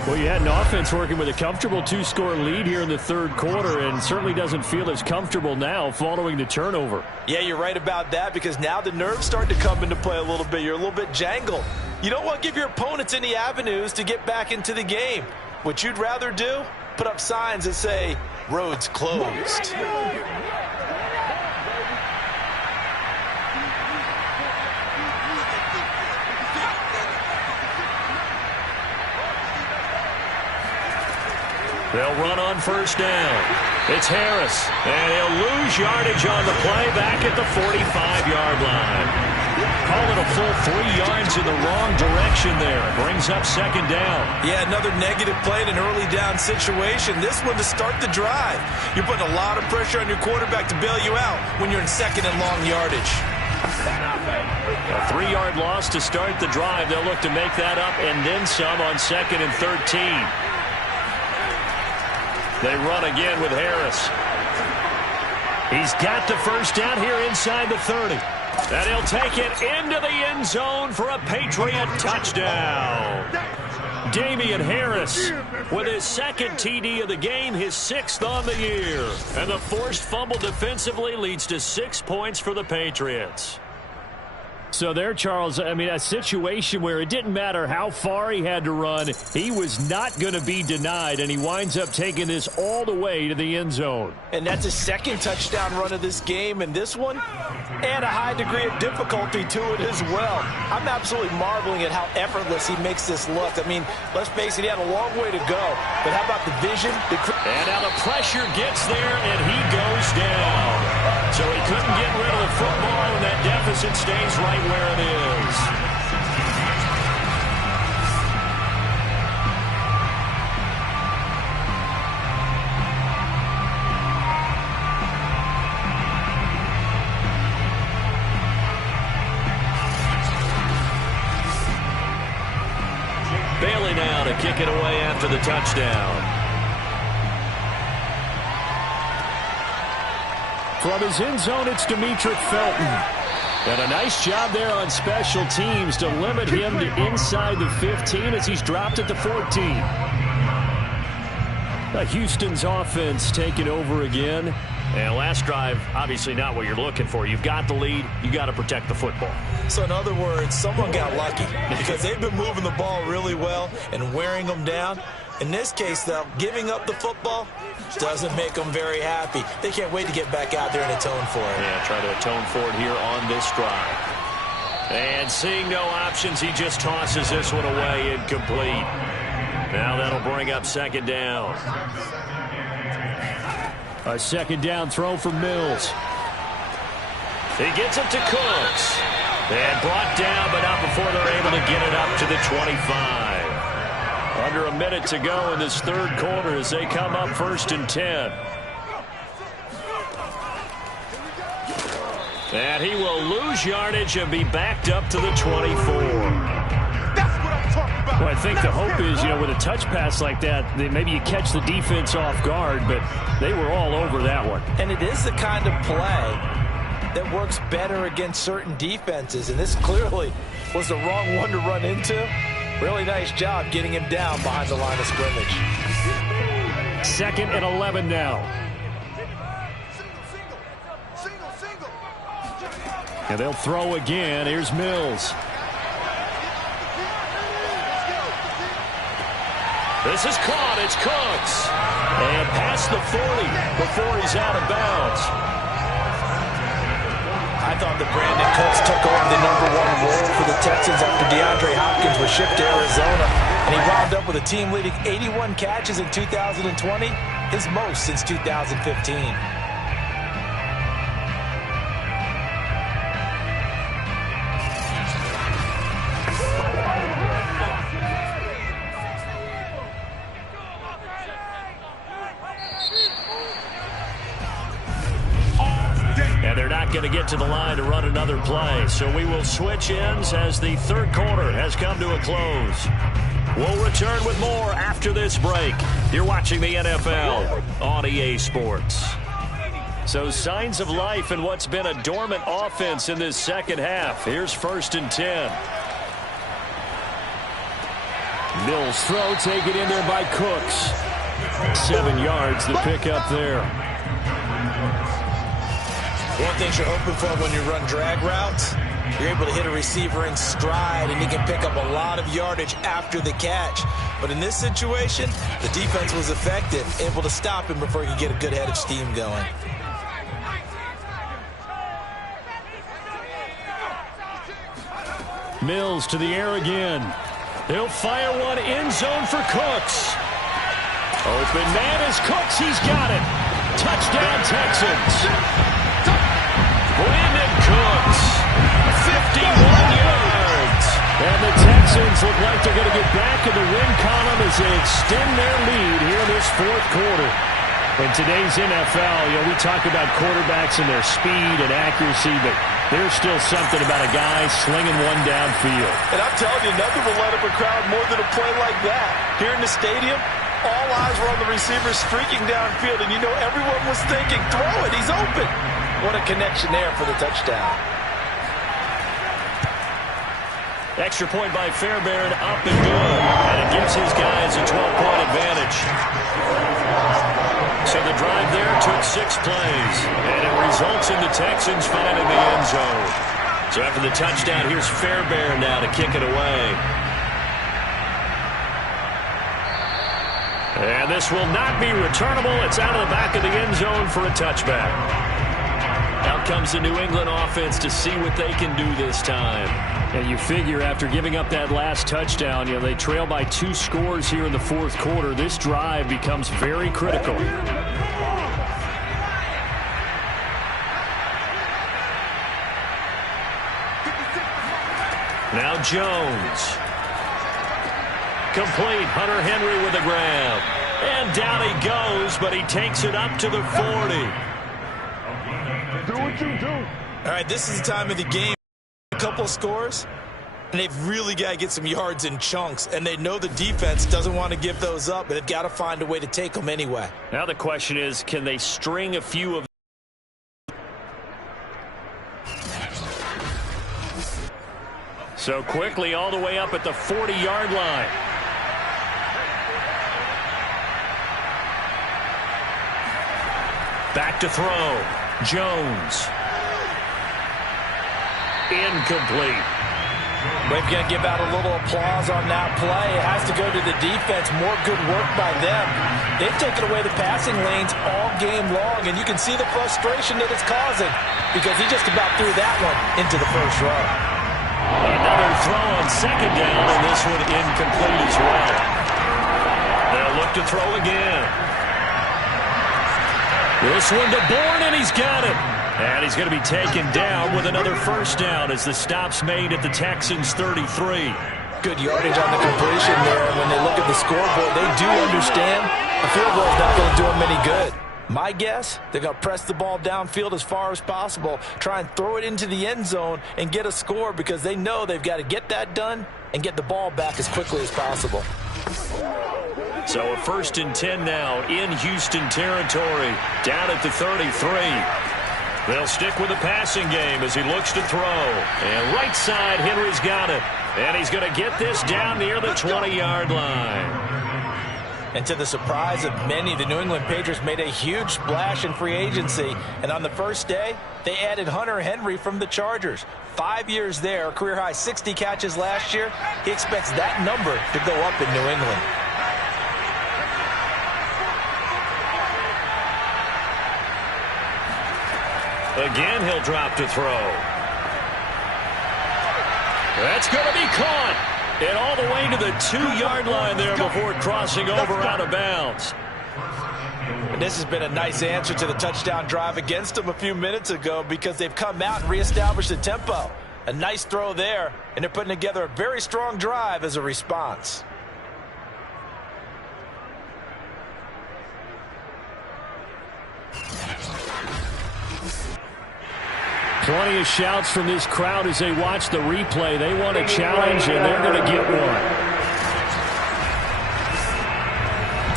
Well, you had an offense working with a comfortable 2-score lead here in the 3rd quarter and certainly doesn't feel as comfortable now following the turnover. Yeah, you're right about that because now the nerves start to come into play a little bit. You're a little bit jangled. You don't want to give your opponents any avenues to get back into the game. What you'd rather do, put up signs that say, roads closed. They'll run on 1st down. It's Harris, and he'll lose yardage on the play back at the 45-yard line. Call it a full 3 yards in the wrong direction there. Brings up 2nd down. Yeah, another negative play in an early down situation. This one to start the drive. You're putting a lot of pressure on your quarterback to bail you out when you're in 2nd and long yardage. A 3-yard loss to start the drive. They'll look to make that up and then some on 2nd and 13. They run again with Harris. He's got the 1st down here inside the 30. And he'll take it into the end zone for a Patriot touchdown. Damian Harris with his 2nd TD of the game, his 6th on the year. And the forced fumble defensively leads to 6 points for the Patriots. So there, Charles, I mean, a situation where it didn't matter how far he had to run, he was not going to be denied, and he winds up taking this all the way to the end zone. And that's his second touchdown run of this game, and this one, and a high degree of difficulty to it as well. I'm absolutely marveling at how effortless he makes this look. I mean, let's face it, he had a long way to go, but how about the vision? And now the pressure gets there, and he goes down. So he couldn't get rid of the football, and that deficit stays right where it is. Bailey now to kick it away after the touchdown. From his end zone, it's Demetric Felton. And a nice job there on special teams to limit him to inside the 15 as he's dropped at the 14. Houston's offense taking over again. And last drive, obviously not what you're looking for. You've got the lead. You got to protect the football. So in other words, someone got lucky because they've been moving the ball really well and wearing them down. In this case, though, giving up the football doesn't make them very happy. They can't wait to get back out there and atone for it. Yeah, try to atone for it here on this drive. And seeing no options, he just tosses this one away incomplete. Now that'll bring up second down. A second down throw from Mills. He gets it to Cooks. And brought down, but not before they're able to get it up to the 25. Under a minute to go in this third quarter as they come up 1st and 10. And he will lose yardage and be backed up to the 24. Well, I think the hope is, with a touch pass like that, maybe you catch the defense off guard, but they were all over that one. And it is the kind of play that works better against certain defenses, and this clearly was the wrong one to run into. Really nice job getting him down behind the line of scrimmage. 2nd and 11 now. And they'll throw again. Here's Mills. This is caught. It's Cooks. And past the 40 before he's out of bounds. I thought that Brandon Cooks took over the #1 role for the Texans after DeAndre Hopkins was shipped to Arizona. And he wound up with a team-leading 81 catches in 2020, his most since 2015. Going to get to the line to run another play. So we will switch ends as the third quarter has come to a close. We'll return with more after this break. You're watching the NFL on EA Sports. So signs of life in what's been a dormant offense in this second half. Here's 1st and 10. Mills throw taken in there by Cooks. 7 yards to pick up there. One thing you're hoping for when you run drag routes, you're able to hit a receiver in stride, and he can pick up a lot of yardage after the catch. But in this situation, the defense was effective, able to stop him before he could get a good head of steam going. Mills to the air again. He'll fire one end zone for Cooks. Open man is Cooks. He's got it. Touchdown, Texans. Brandon Cooks, 51 yards. And the Texans look like they're going to get back in the win column as they extend their lead here in this fourth quarter. In today's NFL, we talk about quarterbacks and their speed and accuracy, but there's still something about a guy slinging one downfield. And I'm telling you, nothing will light up a crowd more than a play like that. Here in the stadium, all eyes were on the receiver streaking downfield, and everyone was thinking, throw it, he's open. What a connection there for the touchdown. Extra point by Fairbairn, up and good. And it gives his guys a 12-point advantage. So the drive there took 6 plays. And it results in the Texans finding the end zone. So after the touchdown, here's Fairbairn now to kick it away. And this will not be returnable. It's out of the back of the end zone for a touchback. Out comes the New England offense to see what they can do this time. And you figure after giving up that last touchdown, they trail by 2 scores here in the fourth quarter. This drive becomes very critical. Now Jones. Complete. Hunter Henry with a grab. And down he goes, but he takes it up to the 40. Do what you do. All right, this is the time of the game. A couple scores, and they've really got to get some yards in chunks, and they know the defense doesn't want to give those up, but they've got to find a way to take them anyway. Now the question is, can they string a few of so quickly all the way up at the 40-yard line. Back to throw. Jones. Incomplete. We've got to give out a little applause on that play. It has to go to the defense. More good work by them. They've taken away the passing lanes all game long, and you can see the frustration that it's causing because he just about threw that one into the first row. Another throw on second down, and this one incomplete as well. They'll look to throw again. This one to Bourne, and he's got it. And he's going to be taken down with another first down as the stop's made at the Texans' 33. Good yardage on the completion there. When they look at the scoreboard, they do understand a field goal is not going to do them any good. My guess, they're going to press the ball downfield as far as possible, try and throw it into the end zone and get a score because they know they've got to get that done and get the ball back as quickly as possible. So a 1st and 10 now in Houston territory, down at the 33. They'll stick with the passing game as he looks to throw. And right side, Henry's got it. And he's going to get this down near the 20-yard line. And to the surprise of many, the New England Patriots made a huge splash in free agency. And on the first day, they added Hunter Henry from the Chargers. 5 years there, career-high 60 catches last year. He expects that number to go up in New England. Again, he'll drop to throw. That's going to be caught. And all the way to the 2-yard line there before crossing over out of bounds. And this has been a nice answer to the touchdown drive against them a few minutes ago because they've come out and reestablished the tempo. A nice throw there, and they're putting together a very strong drive as a response. Plenty of shouts from this crowd as they watch the replay. They want a challenge, and they're going to get one.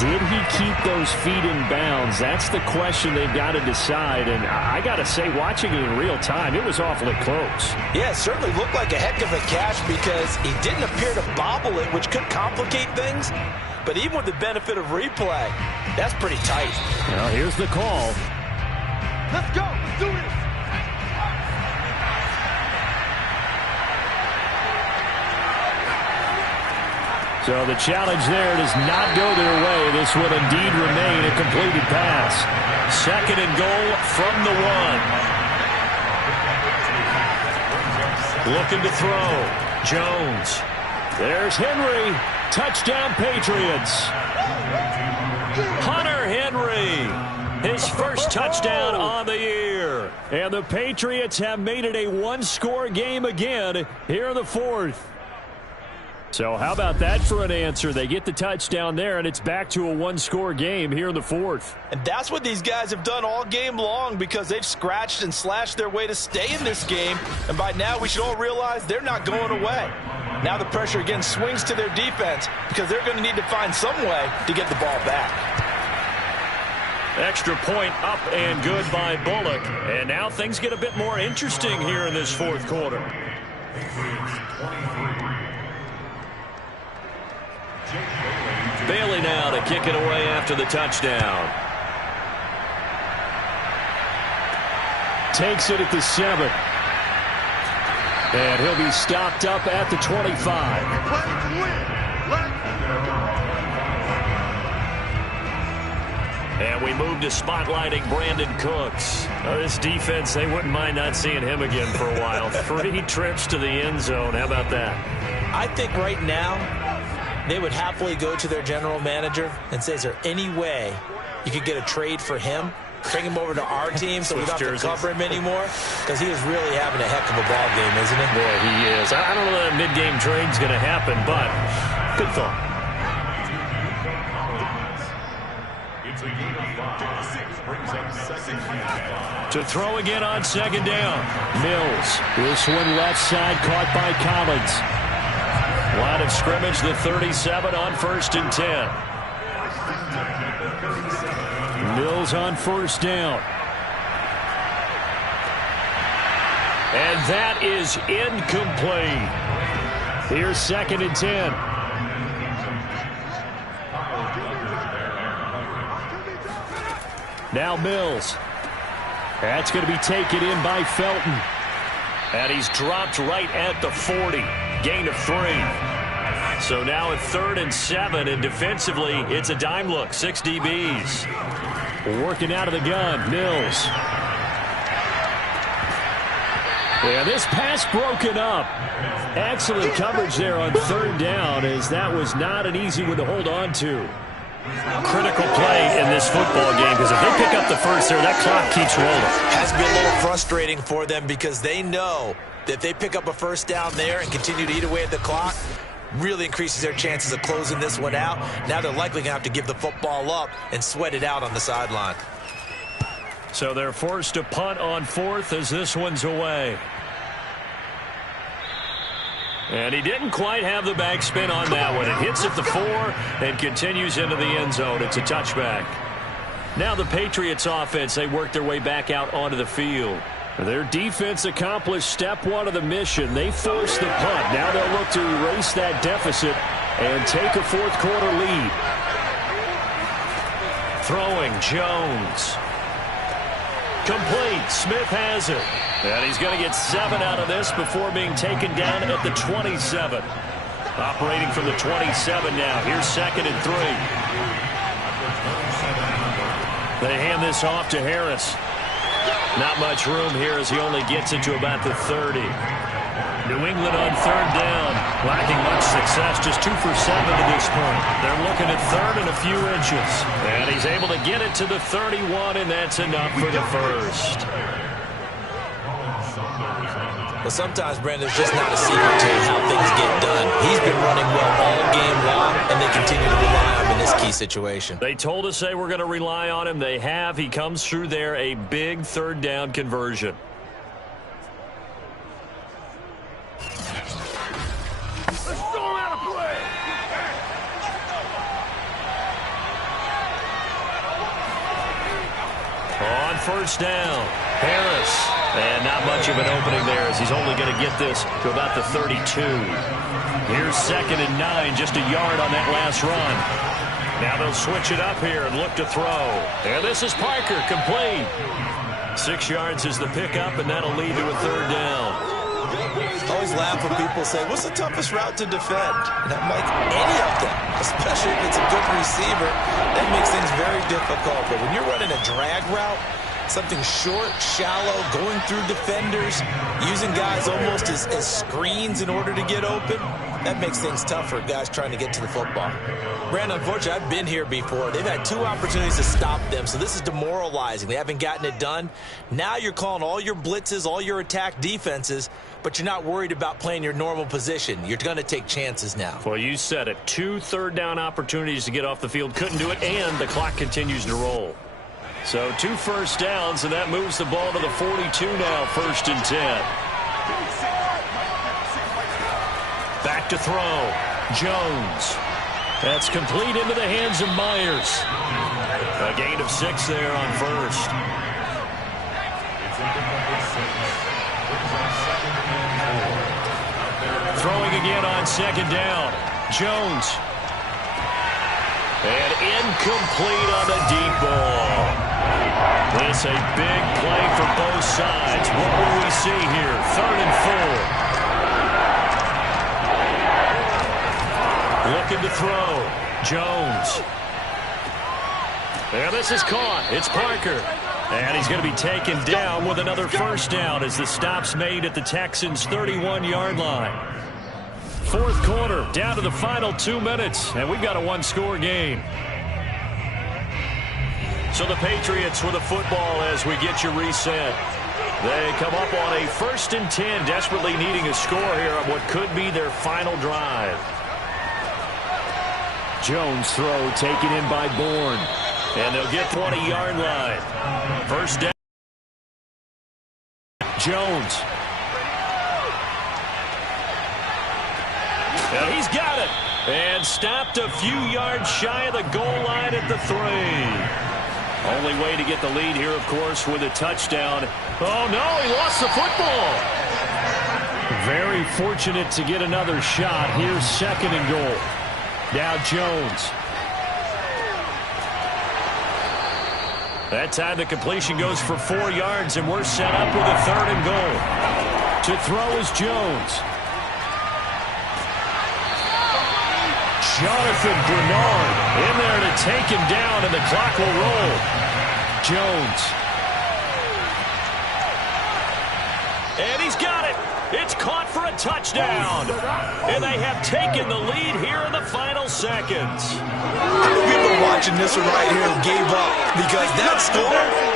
Did he keep those feet in bounds? That's the question they've got to decide. And I got to say, watching it in real time, it was awfully close. Yeah, it certainly looked like a heck of a catch because he didn't appear to bobble it, which could complicate things. But even with the benefit of replay, that's pretty tight. Now, here's the call. Let's go. Let's do it. So the challenge there does not go their way. This will indeed remain a completed pass. 2nd and goal from the 1. Looking to throw. Jones. There's Henry. Touchdown Patriots. Hunter Henry. His first touchdown on the year. And the Patriots have made it a 1-score game again here in the 4th. So how about that for an answer? They get the touchdown there, and it's back to a 1-score game here in the 4th. And that's what these guys have done all game long because they've scratched and slashed their way to stay in this game. And by now, we should all realize they're not going away. Now the pressure again swings to their defense because they're going to need to find some way to get the ball back. Extra point up and good by Bullock. And now things get a bit more interesting here in this 4th quarter. Bailey now to kick it away after the touchdown. Takes it at the 7. And he'll be stopped up at the 25. Play to win. And we move to spotlighting Brandon Cooks. This defense, they wouldn't mind not seeing him again for a while. 3 trips to the end zone. How about that? I think right now they would happily go to their general manager and say, is there any way you could get a trade for him? Bring him over to our team so we don't have to cover him anymore? Because he is really having a heck of a ball game, isn't he? Boy, he is. I don't know that a mid-game trade's going to happen, but good thought. To throw again on second down. Mills. This one left side caught by Collins. Line of scrimmage, the 37 on 1st and 10. Mills on 1st down. And that is incomplete. Here's 2nd and 10. Now Mills. That's going to be taken in by Felton. And he's dropped right at the 40. Gain of 3. So now at 3rd and 7, and defensively, it's a dime look. 6 DBs. Working out of the gun, Mills. Yeah, this pass broken up. Excellent coverage there on 3rd down, as that was not an easy one to hold on to. Critical play in this football game, because if they pick up the first there, that clock keeps rolling. Has been a little frustrating for them because they know that if they pick up a first down there and continue to eat away at the clock, really increases their chances of closing this one out. Now they're likely going to have to give the football up and sweat it out on the sideline. So they're forced to punt on 4th as this one's away. And he didn't quite have the backspin on that one. It hits at the 4 and continues into the end zone. It's a touchback. Now the Patriots offense, they work their way back out onto the field. Their defense accomplished step 1 of the mission. They forced the punt. Now they'll look to erase that deficit and take a 4th quarter lead. Throwing, Jones. Complete. Smith has it. And he's going to get 7 out of this before being taken down at the 27. Operating from the 27 now. Here's 2nd and 3. They hand this off to Harris. Not much room here as he only gets it to about the 30. New England on 3rd down. Lacking much success. Just 2 for 7 at this point. They're looking at 3rd and a few inches. And he's able to get it to the 31, and that's enough for the first. Well, sometimes, Brandon, it's just not a secret to how things get done. He's been running well all game long, and they continue to rely on him in this key situation. They told us they were going to rely on him. They have. He comes through there, a big 3rd down conversion. Let's show him how to play. On 1st down, Harris. And not much of an opening there as he's only going to get this to about the 32. Here's 2nd and 9, just a yard on that last run. Now they'll switch it up here and look to throw. And this is Parker, complete. 6 yards is the pickup, and that'll lead to a 3rd down. I always laugh when people say, what's the toughest route to defend? And I'm like, any of them, especially if it's a good receiver. That makes things very difficult. But when you're running a drag route, something short, shallow, going through defenders, using guys almost as screens in order to get open, that makes things tough for guys trying to get to the football. Brandon, unfortunately, I've been here before. They've had 2 opportunities to stop them, so this is demoralizing. They haven't gotten it done. Now you're calling all your blitzes, all your attack defenses, but you're not worried about playing your normal position. You're going to take chances now. Well, you said it. 2 3rd down opportunities to get off the field. Couldn't do it, and the clock continues to roll. So 2 first downs, and that moves the ball to the 42 now, 1st and 10. Back to throw. Jones. That's complete into the hands of Myers. A gain of 6 there on 1st. Throwing again on 2nd down. Jones. And incomplete on the deep ball. This a big play for both sides. What will we see here? 3rd and 4. looking to throw. Jones. And this is caught. It's Parker. And he's going to be taken down with another first down as the stop's made at the Texans' 31-yard line. Fourth quarter, down to the final 2 minutes, and we've got a one-score game. So the Patriots with the football as we get you reset. They come up on a 1st and 10, desperately needing a score here on what could be their final drive. Jones throw taken in by Bourne. And they'll get 20-yard line. First down. Jones. And he's got it. And stopped a few yards shy of the goal line at the 3. Only way to get the lead here, of course, with a touchdown. Oh, no, he lost the football. Very fortunate to get another shot. Here's 2nd and goal. Now Jones. That time the completion goes for 4 yards, and we're set up with a 3rd and goal. To throw is Jones. Jonathan Bernard in there to take him down, and the clock will roll. Jones. And he's got it. It's caught for a touchdown. And they have taken the lead here in the final seconds. People watching this one right here who gave up because that score,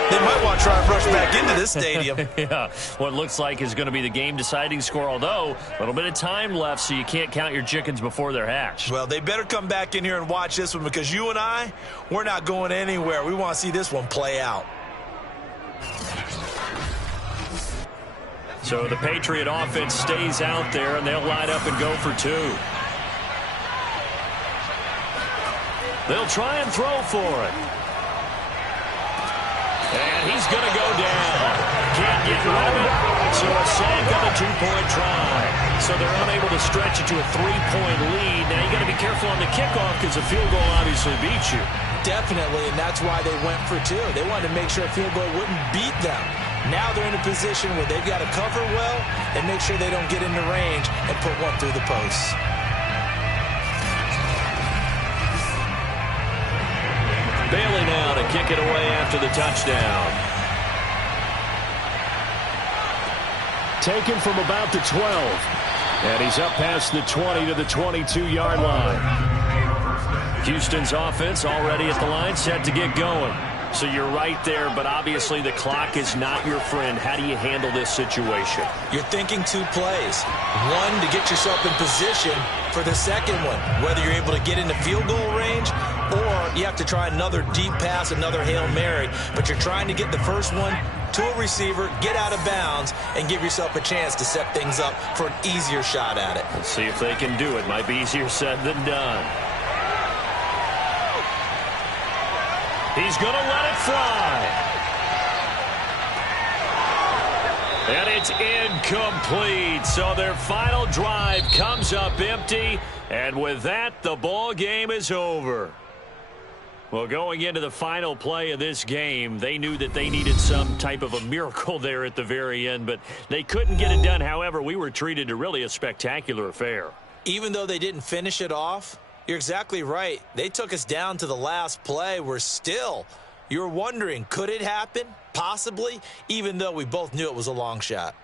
they might want to try and rush back into this stadium. Yeah, what looks like is going to be the game-deciding score, although a little bit of time left, so you can't count your chickens before they're hatched. Well, they better come back in here and watch this one because you and I, we're not going anywhere. We want to see this one play out. So the Patriot offense stays out there, and they'll line up and go for 2. They'll try and throw for it. And he's going to go down. Can't get rid of it. So a sack on a 2-point try. So they're unable to stretch it to a 3-point lead. Now you got to be careful on the kickoff because a field goal obviously beats you. Definitely, and that's why they went for 2. They wanted to make sure a field goal wouldn't beat them. Now they're in a position where they've got to cover well and make sure they don't get into range and put one through the posts. Bailey now to kick it away after the touchdown. Taken from about the 12. And he's up past the 20 to the 22-yard line. Houston's offense already at the line, set to get going. So you're right there, but obviously the clock is not your friend. How do you handle this situation? You're thinking 2 plays. One, to get yourself in position for the second one, whether you're able to get into field goal range or you have to try another deep pass, another Hail Mary. But you're trying to get the first one to a receiver, get out of bounds, and give yourself a chance to set things up for an easier shot at it. Let's see if they can do it. Might be easier said than done. He's going to let it fly. And it's incomplete. So their final drive comes up empty. And with that, the ball game is over. Well, going into the final play of this game, they knew that they needed some type of a miracle there at the very end, but they couldn't get it done. However, we were treated to really a spectacular affair. Even though they didn't finish it off, you're exactly right. They took us down to the last play. You're wondering, could it happen? Possibly, even though we both knew it was a long shot.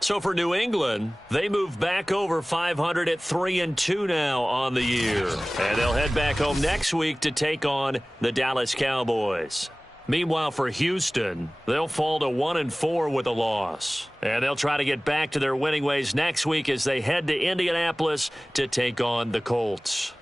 So for New England, they move back over 500 at 3-2 now on the year. And they'll head back home next week to take on the Dallas Cowboys. Meanwhile, for Houston, they'll fall to 1-4 with a loss. And they'll try to get back to their winning ways next week as they head to Indianapolis to take on the Colts.